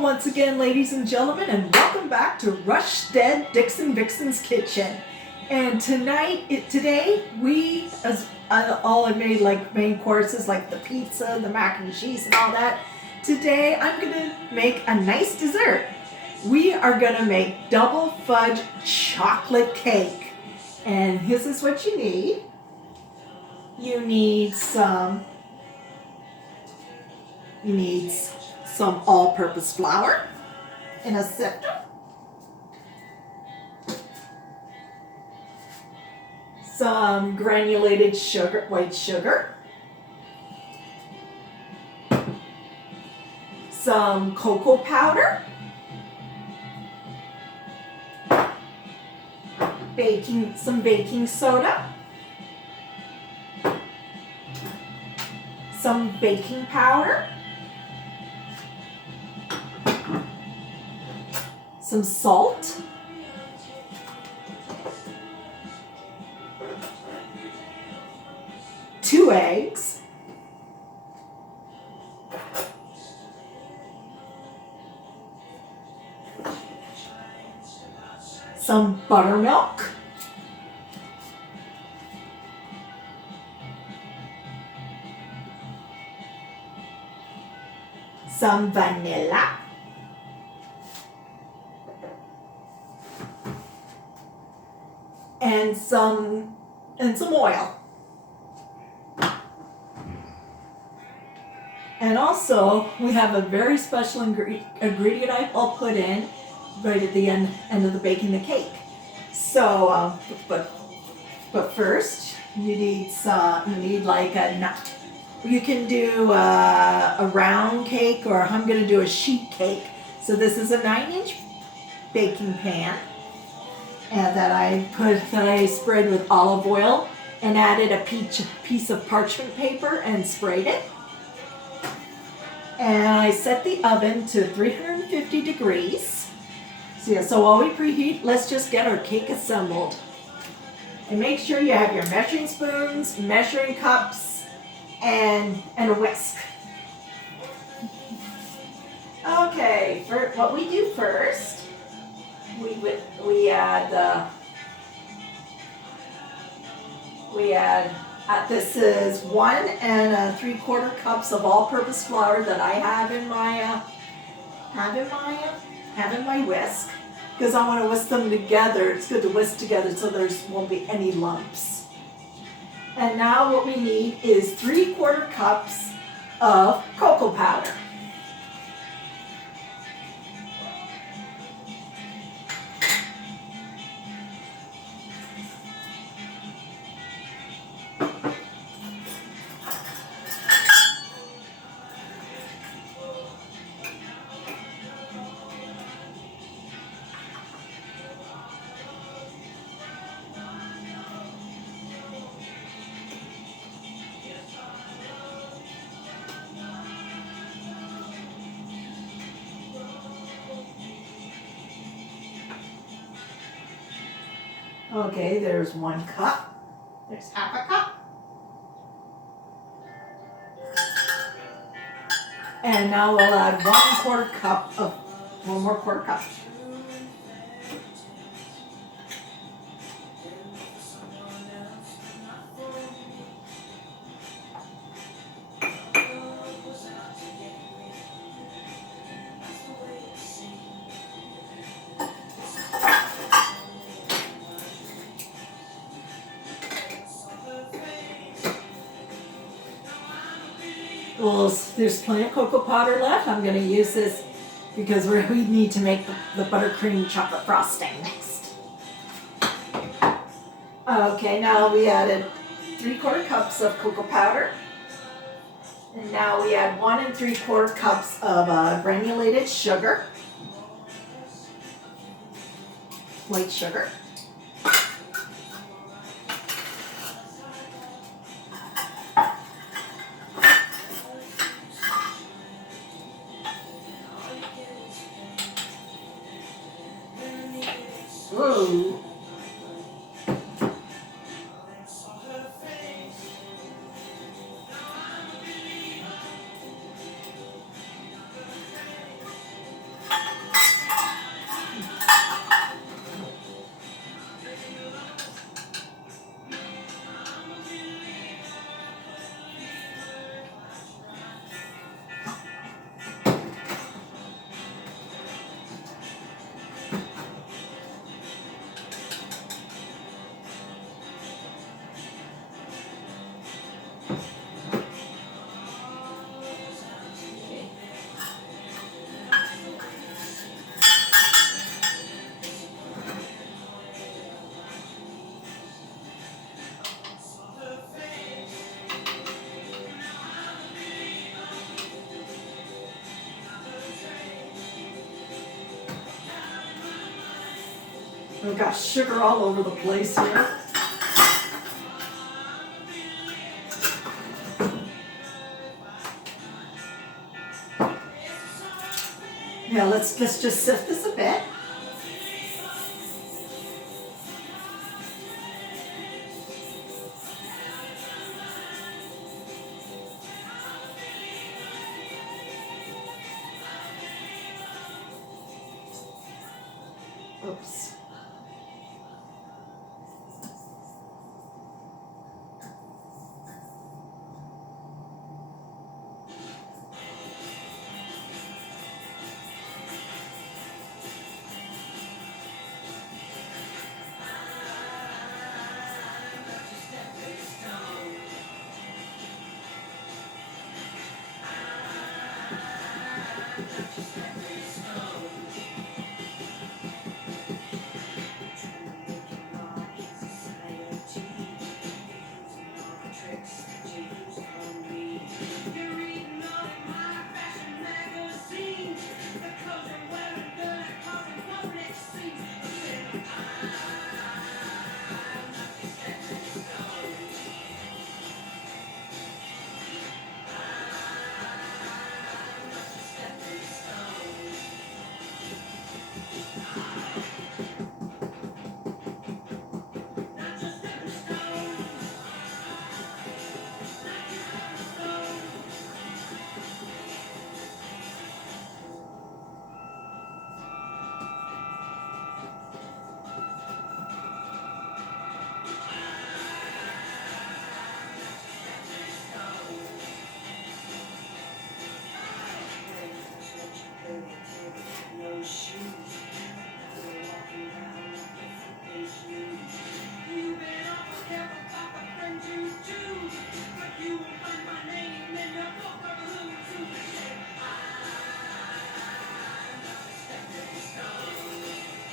once again, ladies and gentlemen, and welcome back to Rushstead Dixon Vixen's Kitchen. And today, we, all I made like main courses like the pizza, the mac and cheese, and all that. Today, I'm gonna make a nice dessert. We are gonna make double fudge chocolate cake. And this is what you need. You need some all-purpose flour in a sifter, some granulated sugar, white sugar, some cocoa powder, some baking soda, some baking powder, some salt, two eggs, some buttermilk, some vanilla, and some oil. And also, we have a very special ingredient I'll put in right at the end of the baking the cake. So, but first, you need like a nut. You can do a round cake, or I'm going to do a sheet cake. So this is a 9-inch baking pan. And that I spread with olive oil and added a piece of parchment paper and sprayed it. And I set the oven to 350 degrees. So while we preheat, let's just get our cake assembled. And make sure you have your measuring spoons, measuring cups, and a whisk. Okay, for what we do first, we add this is 1 3/4 cups of all-purpose flour that I have in my whisk, because I want to whisk them together. It's good to whisk together so there won't be any lumps. And now what we need is 3/4 cups of cocoa powder. Okay, there's 1 cup. There's half a cup. And now we'll add 1 more quarter cup. Well, there's plenty of cocoa powder left. I'm going to use this because we need to make the buttercream chocolate frosting next. Okay, now we added 3/4 cups of cocoa powder. And now we add 1 3/4 cups of granulated sugar, white sugar. Whoa. We've got sugar all over the place here. Now let's just sift this a bit. Oops.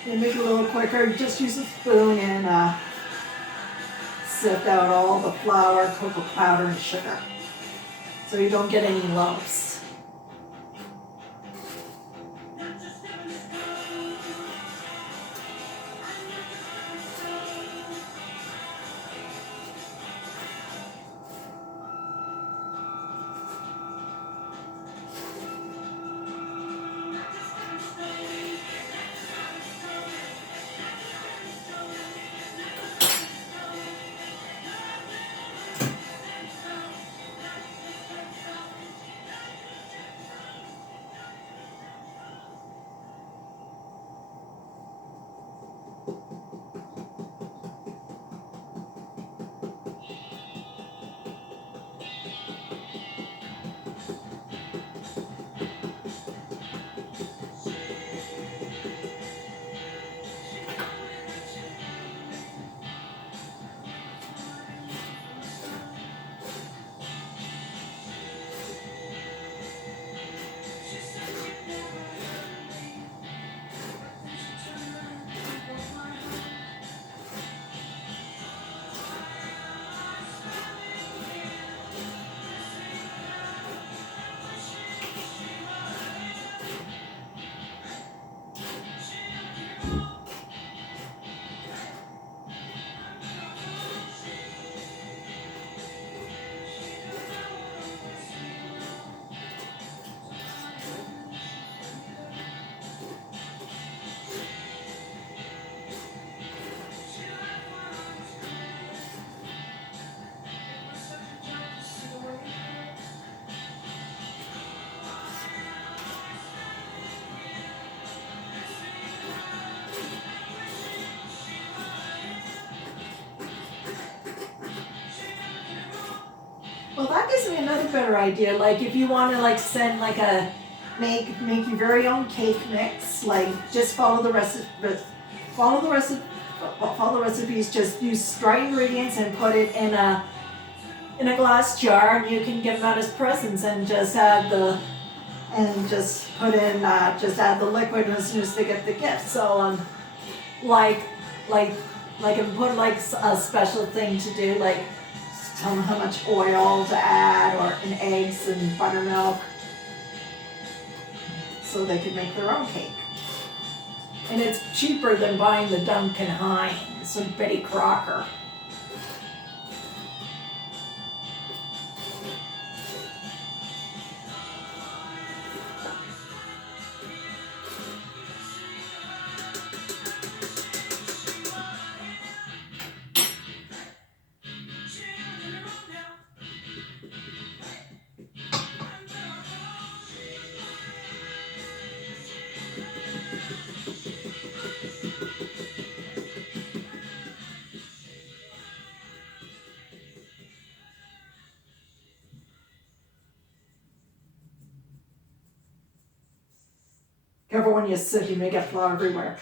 To make it a little quicker, just use a spoon and sift out all the flour, cocoa powder, and sugar so you don't get any lumps. Well, that gives me another better idea. Like if you want to like send like a make your very own cake mix, like just follow the recipes. Just use dry ingredients and put it in a glass jar, and you can give them out as presents. And just add the add the liquid as soon as they get the gift. So like and put like a special thing to do, like tell them how much oil to add, or and eggs and buttermilk, so they can make their own cake. And it's cheaper than buying the Duncan Hines and Betty Crocker. Careful when you sip, you may get flour everywhere.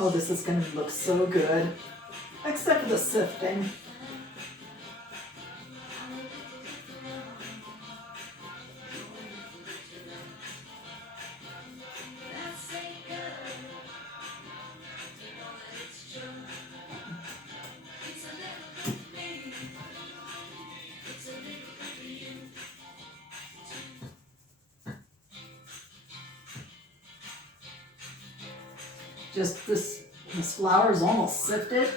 Oh, this is going to look so good. Except for the sifting. Just this flour is almost sifted.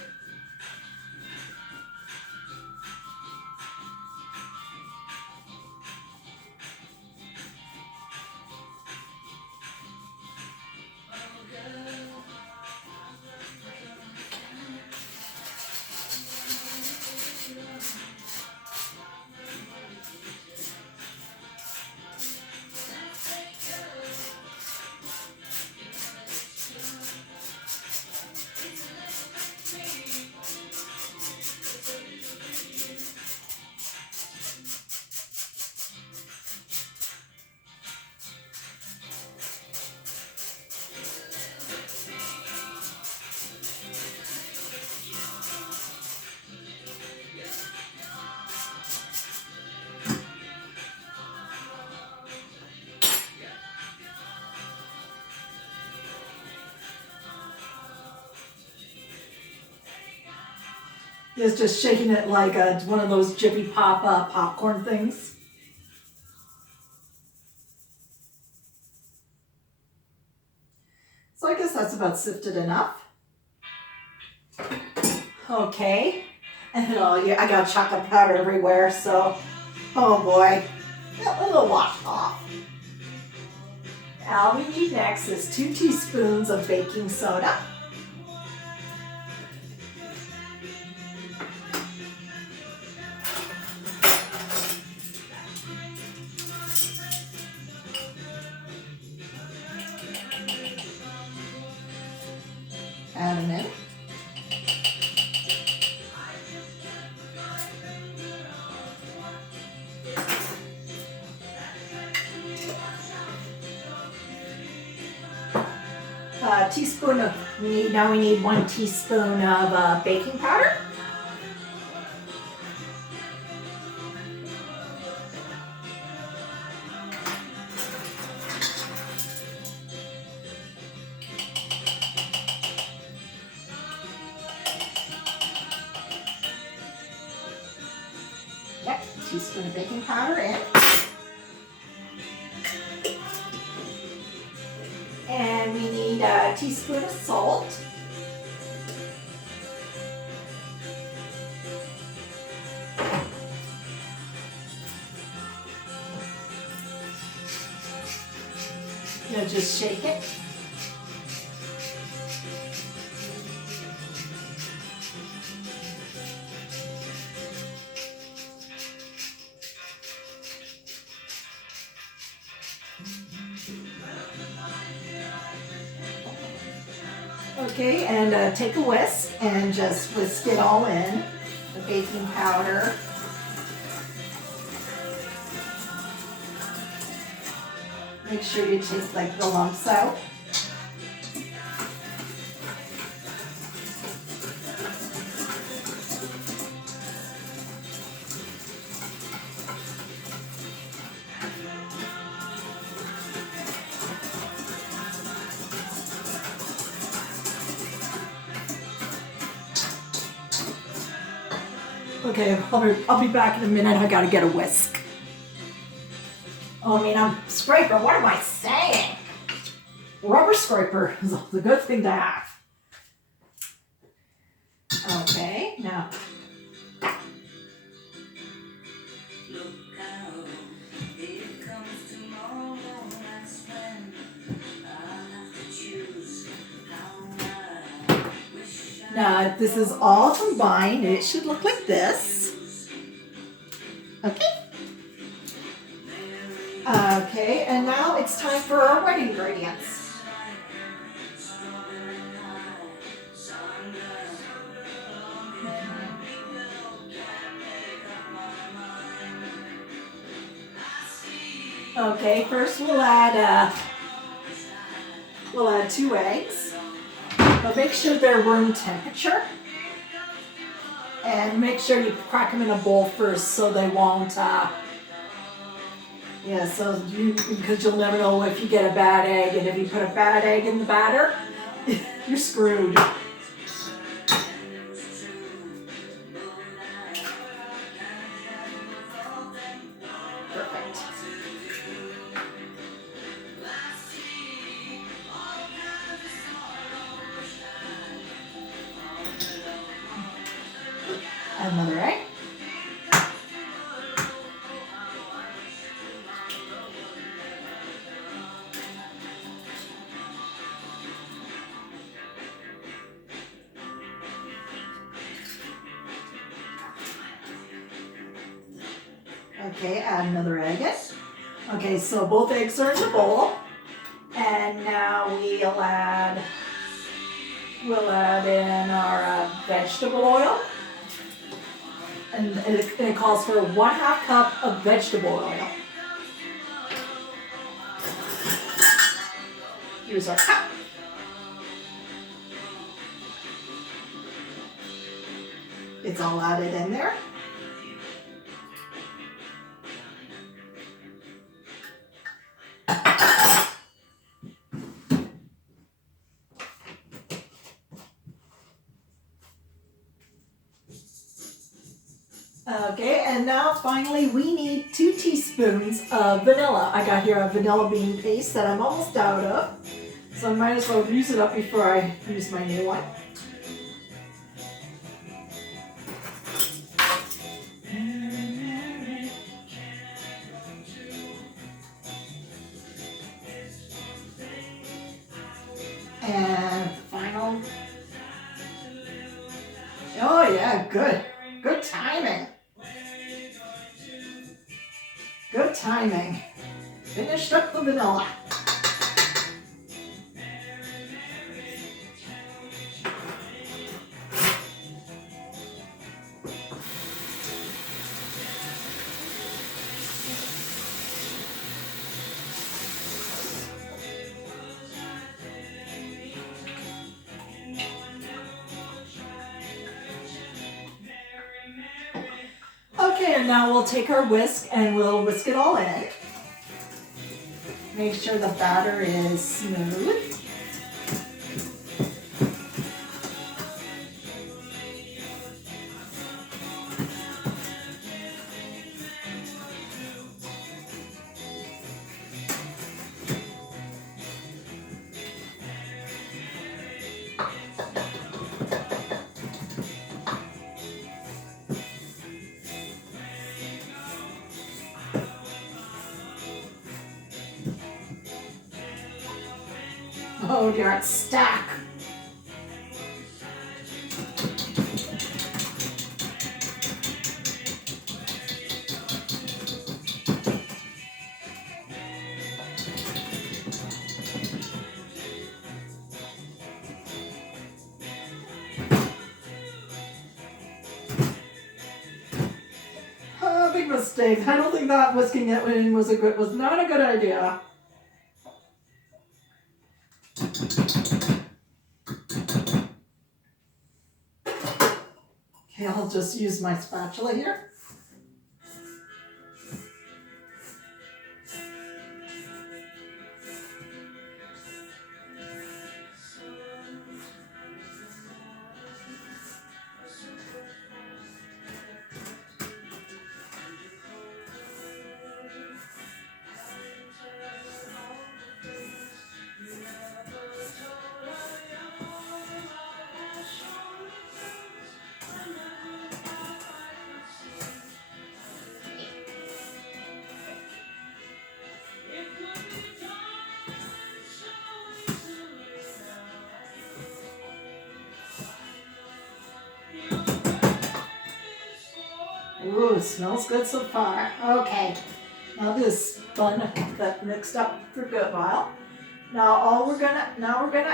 Is just shaking it like one of those Jiffy Pop popcorn things. So I guess that's about sifted enough. Okay. And oh yeah, I got chocolate powder everywhere, so oh boy, it'll wash off. All we need next is 2 teaspoons of baking soda. Add them in. Teaspoon of, we need 1 teaspoon of baking powder. Yep, teaspoon of baking powder in. And we need a teaspoon of salt. Now just shake it. Okay, and take a whisk and just whisk it all in. The baking powder. Make sure you take like the lumps out. Okay, I'll be back in a minute. I gotta get a whisk. Oh, I mean, I'm scraper. What am I saying? Rubber scraper is a good thing to have. Okay, now. Now, this is all combined. It should look like this. Okay. Okay, and now it's time for our wet ingredients. Okay, first we'll add 2 eggs. But make sure they're room temperature. And make sure you crack them in a bowl first so they won't, because you'll never know if you get a bad egg. And if you put a bad egg in the batter, you're screwed. Perfect. Another egg. Okay, add another egg in. Okay, so both eggs are in the bowl. And now we'll add in our vegetable oil. And it calls for 1/2 cup of vegetable oil. Here's our cup. It's all added in there. Okay, and now finally we need 2 teaspoons of vanilla. I got here a vanilla bean paste that I'm almost out of, so I might as well use it up before I use my new one. And final. Oh yeah, good timing. Good timing. Finished up the vanilla. Okay, and now we'll take our whisk and we'll whisk it all in. Make sure the batter is smooth. Oh dear, it's stack. Big mistake. I don't think that whisking it in was not a good idea. Okay, I'll just use my spatula here. Ooh, it smells good so far. Okay, now this bun that mixed up for a good while. Now we're gonna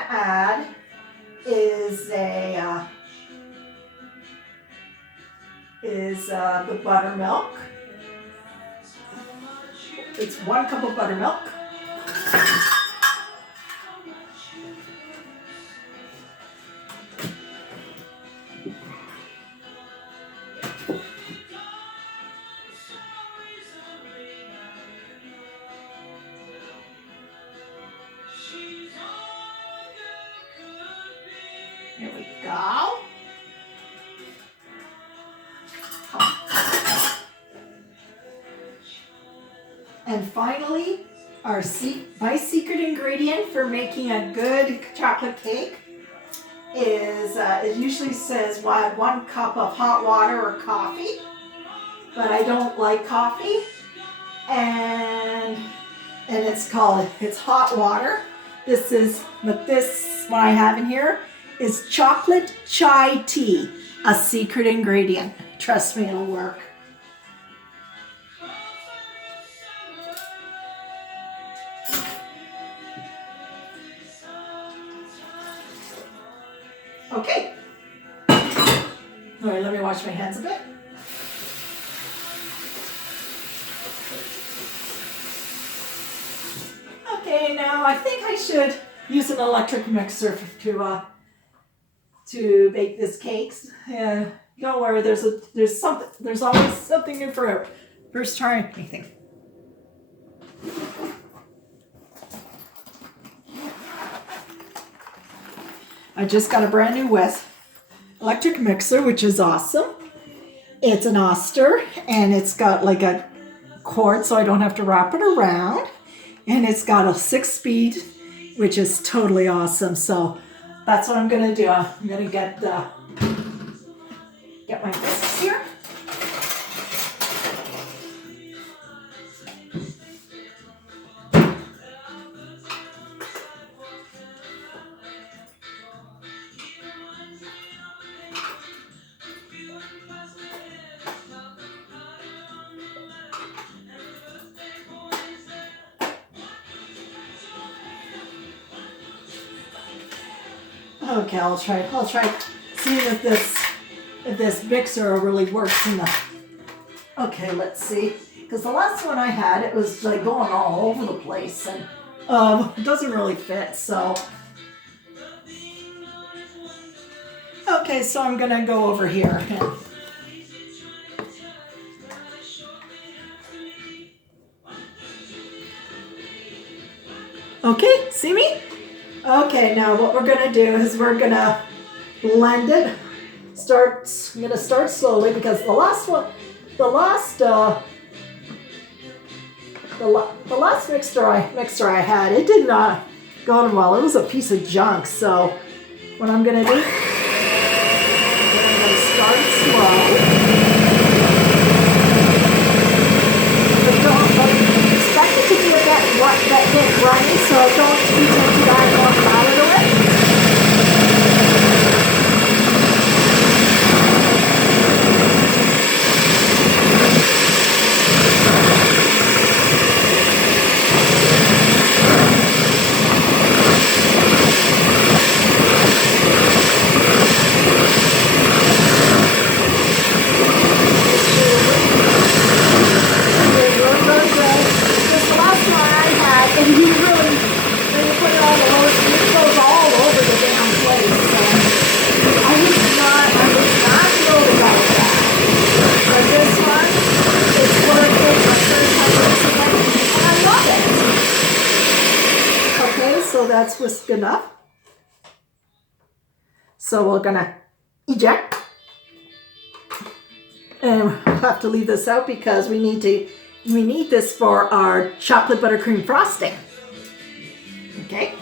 add is the buttermilk. It's 1 cup of buttermilk. Here we go. And finally, my secret ingredient for making a good chocolate cake is, it usually says 1 cup of hot water or coffee, but I don't like coffee, and it's hot water. What I have in here is chocolate chai tea, a secret ingredient. Trust me, it'll work. Okay. All right, let me wash my hands a bit. Okay, now I think I should use an electric mixer to bake this cakes. Yeah, don't worry. There's always something new for first try anything. I just got a brand new electric mixer, which is awesome. It's an Oster, and it's got like a cord, so I don't have to wrap it around. And it's got a 6-speed, which is totally awesome. So that's what I'm gonna do. I'm gonna get my whisks here. Okay, I'll try seeing if this mixer really works in the. Okay, let's see. Because the last one I had, it was like going all over the place, and it doesn't really fit. So okay, so I'm gonna go over here. Okay, see me? Okay, now what we're gonna do is we're gonna blend it. I'm gonna start slowly because the last mixer I had, it did not go well. It was a piece of junk. So what I'm gonna do, I'm gonna start slow. But expect it to be a bit runny, so don't be tempted to add more flour that's whisked enough. So we're gonna eject. And we'll have to leave this out because we need this for our chocolate buttercream frosting. Okay.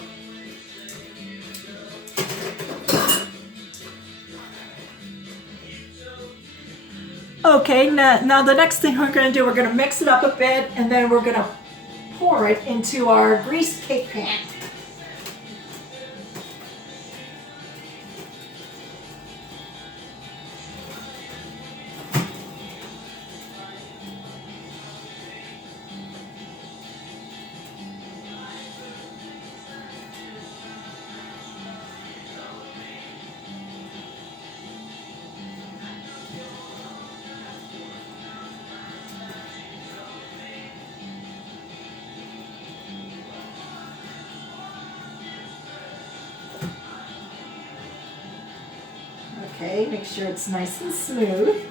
Okay, now the next thing we're going to do, we're going to mix it up a bit, and then we're going to pour it into our greased cake pan. Okay, make sure it's nice and smooth.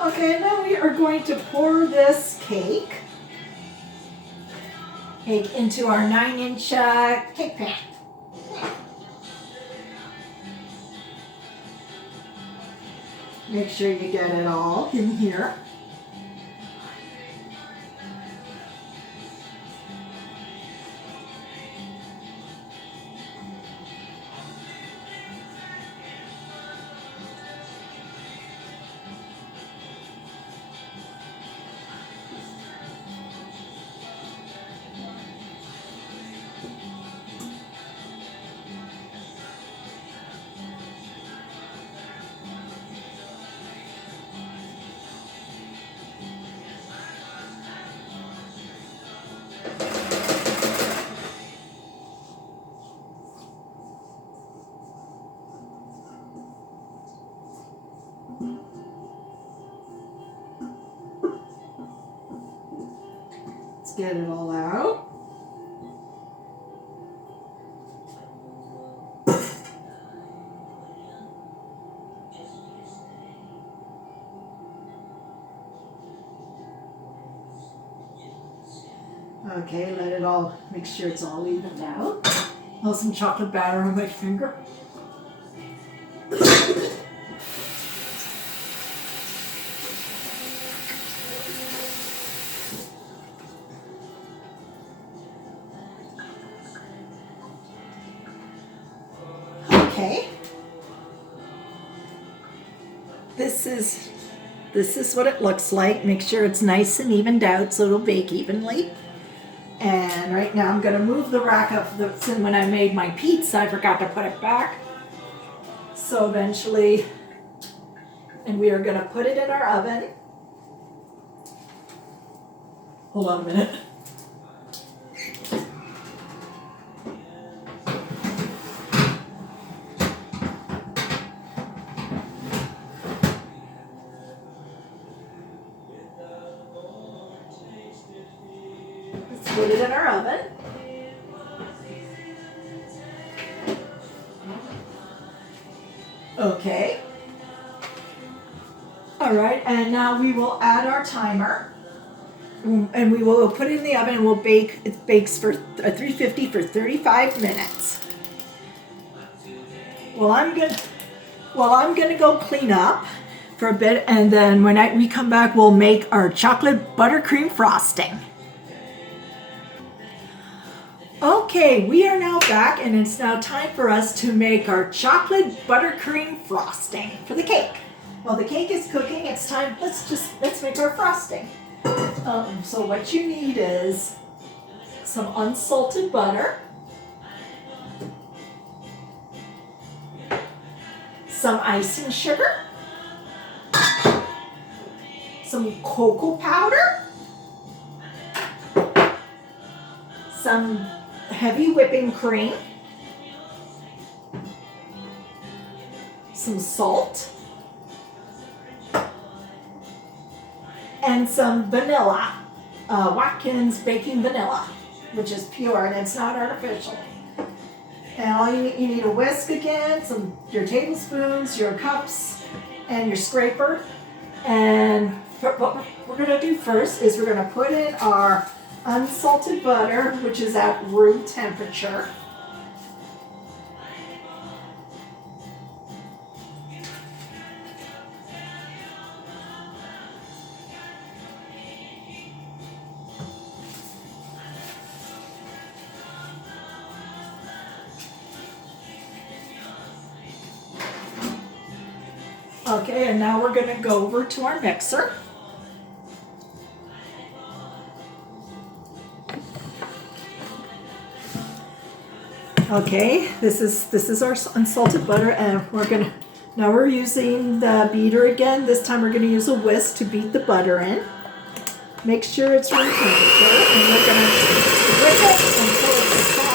Okay, now we are going to pour this cake into our 9-inch cake pan. Make sure you get it all in here. Let's get it all out. Okay, let it all, make sure it's all evened out. Oh, some chocolate batter on my finger. Okay. This is what it looks like. Make sure it's nice and evened out so it'll bake evenly. And right now I'm going to move the rack of when I made my pizza, I forgot to put it back. So eventually, and we are going to put it in our oven. Hold on a minute. Let's put it in our oven. Okay. All right, and now we will add our timer. And we will put it in the oven and we'll bake. It bakes for 350 for 35 minutes. Well, I'm gonna go clean up for a bit, and then when we come back, we'll make our chocolate buttercream frosting. Okay, we are now back, and it's now time for us to make our chocolate buttercream frosting for the cake. While the cake is cooking, it's time. Let's make our frosting. So what you need is some unsalted butter, some icing sugar, some cocoa powder, some heavy whipping cream, some salt, and some vanilla, Watkins baking vanilla. which is pure and it's not artificial. And all you need a whisk again, your tablespoons, your cups, and your scraper. And what we're gonna do first is we're gonna put in our unsalted butter, which is at room temperature. Okay, and now we're going to go over to our mixer. Okay, this is our unsalted butter, and now we're using the beater again. This time we're going to use a whisk to beat the butter in. Make sure it's room temperature, and we're going to whip it until it's soft.